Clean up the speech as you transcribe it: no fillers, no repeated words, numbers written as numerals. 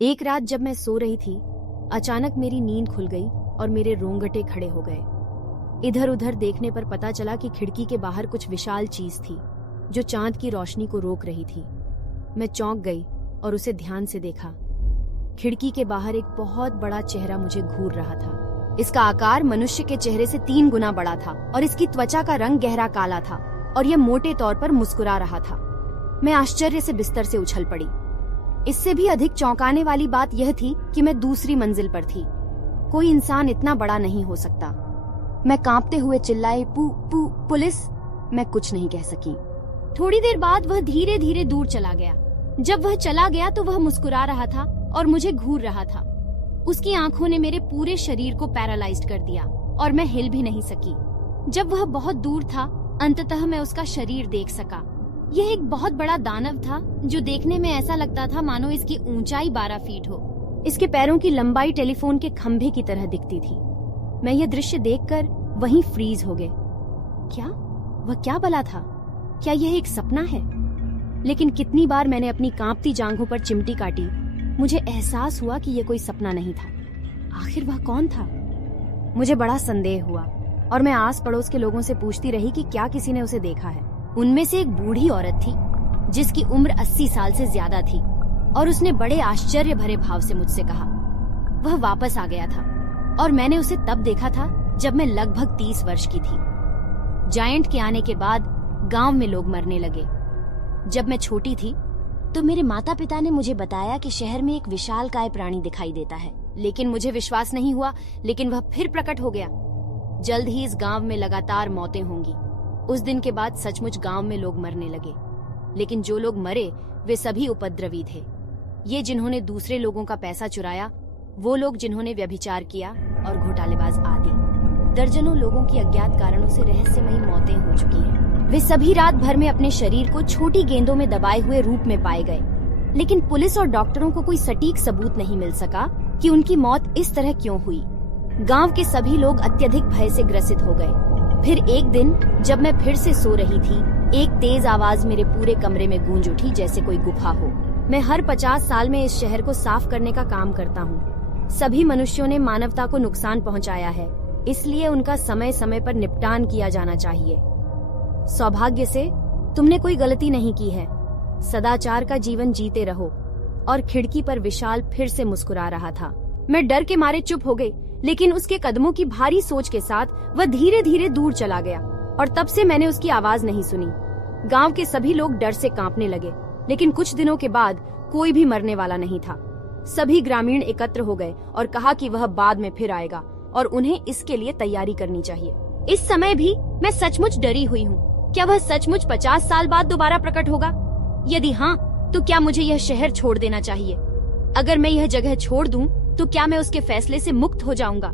एक रात जब मैं सो रही थी, अचानक मेरी नींद खुल गई और मेरे रोंगटे खड़े हो गए। इधर उधर देखने पर पता चला कि खिड़की के बाहर कुछ विशाल चीज थी जो चांद की रोशनी को रोक रही थी। मैं चौंक गई और उसे ध्यान से देखा। खिड़की के बाहर एक बहुत बड़ा चेहरा मुझे घूर रहा था। इसका आकार मनुष्य के चेहरे से 3 गुना बड़ा था और इसकी त्वचा का रंग गहरा काला था और यह मोटे तौर पर मुस्कुरा रहा था। मैं आश्चर्य से बिस्तर से उछल पड़ी। इससे भी अधिक चौंकाने वाली बात यह थी कि मैं दूसरी मंजिल पर थी। कोई इंसान इतना बड़ा नहीं हो सकता। मैं कांपते हुए चिल्लाई, पुलिस। मैं कुछ नहीं कह सकी। थोड़ी देर बाद वह धीरे धीरे दूर चला गया। जब वह चला गया तो वह मुस्कुरा रहा था और मुझे घूर रहा था। उसकी आंखों ने मेरे पूरे शरीर को पैरालाइज्ड कर दिया और मैं हिल भी नहीं सकी। जब वह बहुत दूर था, अंततः मैं उसका शरीर देख सका। यह एक बहुत बड़ा दानव था जो देखने में ऐसा लगता था मानो इसकी ऊंचाई 12 फीट हो। इसके पैरों की लंबाई टेलीफोन के खंभे की तरह दिखती थी। मैं यह दृश्य देखकर वहीं फ्रीज हो गए। वह क्या भला था? क्या यह एक सपना है? लेकिन कितनी बार मैंने अपनी कांपती जांघों पर चिमटी काटी, मुझे एहसास हुआ कि यह कोई सपना नहीं था। आखिर वह कौन था? मुझे बड़ा संदेह हुआ और मैं आस पड़ोस के लोगों से पूछती रही कि क्या किसी ने उसे देखा है। उनमें से एक बूढ़ी औरत थी जिसकी उम्र 80 साल से ज्यादा थी और उसने बड़े आश्चर्य भरे भाव से मुझसे कहा। वह वापस आ गया था और मैंने उसे तब देखा था जब मैं लगभग 30 वर्ष की थी। जायंट के आने के बाद गांव में लोग मरने लगे। जब मैं छोटी थी तो मेरे माता पिता ने मुझे बताया कि शहर में एक विशालकाय प्राणी दिखाई देता है, लेकिन मुझे विश्वास नहीं हुआ। लेकिन वह फिर प्रकट हो गया। जल्द ही इस गांव में लगातार मौतें होंगी। उस दिन के बाद सचमुच गांव में लोग मरने लगे, लेकिन जो लोग मरे वे सभी उपद्रवी थे। ये जिन्होंने दूसरे लोगों का पैसा चुराया, वो लोग जिन्होंने व्यभिचार किया और घोटालेबाज आदि। दर्जनों लोगों की अज्ञात कारणों से रहस्यमयी मौतें हो चुकी हैं। वे सभी रात भर में अपने शरीर को छोटी गेंदों में दबाए हुए रूप में पाए गए, लेकिन पुलिस और डॉक्टरों को कोई सटीक सबूत नहीं मिल सका कि उनकी मौत इस तरह क्यों हुई। गांव के सभी लोग अत्यधिक भय से ग्रसित हो गए। फिर एक दिन जब मैं फिर से सो रही थी, एक तेज आवाज मेरे पूरे कमरे में गूंज उठी जैसे कोई गुफा हो। मैं हर 50 साल में इस शहर को साफ करने का काम करता हूँ। सभी मनुष्यों ने मानवता को नुकसान पहुँचाया है, इसलिए उनका समय समय पर निपटान किया जाना चाहिए। सौभाग्य से तुमने कोई गलती नहीं की है। सदाचार का जीवन जीते रहो। और खिड़की पर विशाल फिर से मुस्कुरा रहा था। मैं डर के मारे चुप हो गई, लेकिन उसके कदमों की भारी सोच के साथ वह धीरे धीरे दूर चला गया और तब से मैंने उसकी आवाज नहीं सुनी। गांव के सभी लोग डर से कांपने लगे, लेकिन कुछ दिनों के बाद कोई भी मरने वाला नहीं था। सभी ग्रामीण एकत्र हो गए और कहा कि वह बाद में फिर आएगा और उन्हें इसके लिए तैयारी करनी चाहिए। इस समय भी मैं सचमुच डरी हुई हूँ। क्या वह सचमुच 50 साल बाद दोबारा प्रकट होगा? यदि हाँ, तो क्या मुझे यह शहर छोड़ देना चाहिए? अगर मैं यह जगह छोड़ दूं, तो क्या मैं उसके फैसले से मुक्त हो जाऊंगा?